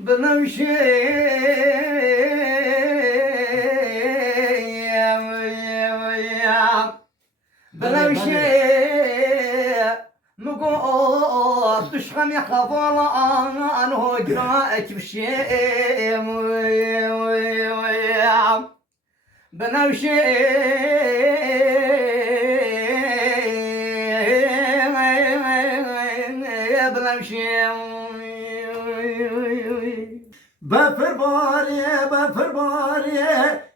بنمشي بنمشي مقوس تشخم يخفر عنه جراءك بشي بنمشي بفر باری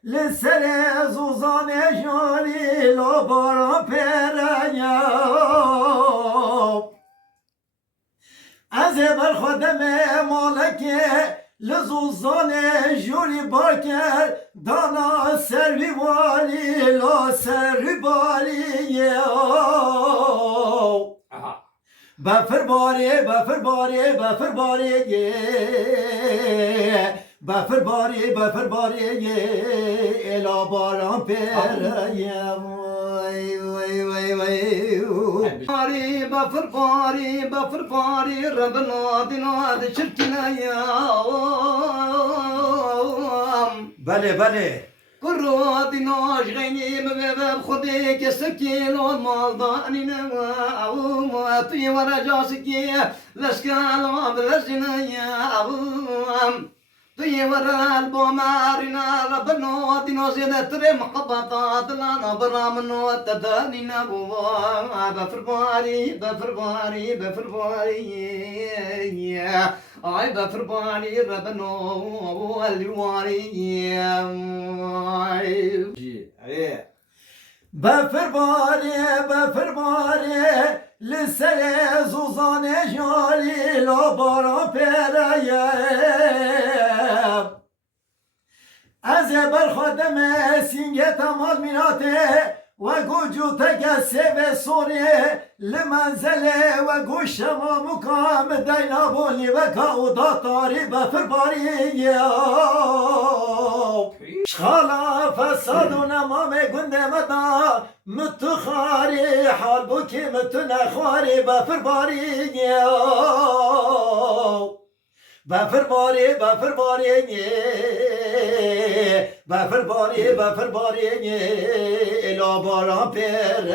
لسر زوزان جاری لبارا پرنیا از بر خودم مالکه لزوزان جوری باکر دانا سروی والی لا سروی بالی بفر باری الا باران پر باري بفر باري ربنا دينا شركنا يا بله كرو دينا شغيني مباب خديك سكين والمال ضاني نما وما تي ورا جاسكي لشكال بلشنا يا تي ورا البومارنا ربنا دينا زيادة تري محبطات لنا برا منو تداني نبوا بفر باري اي بفر باري ربنا والواري بفر باری لسر زوزان جاری لبارا پرایم از بر خودم سینگه تمال میناته و گوجو تگسه و سوریه لمنزله و گوشم و مکام دینا بولی و کاودا تاری بفر باری شخالا فساد و نمام گنده مدا متخاری حال بو که متنخواری بفر باری بفر باری الا باران پر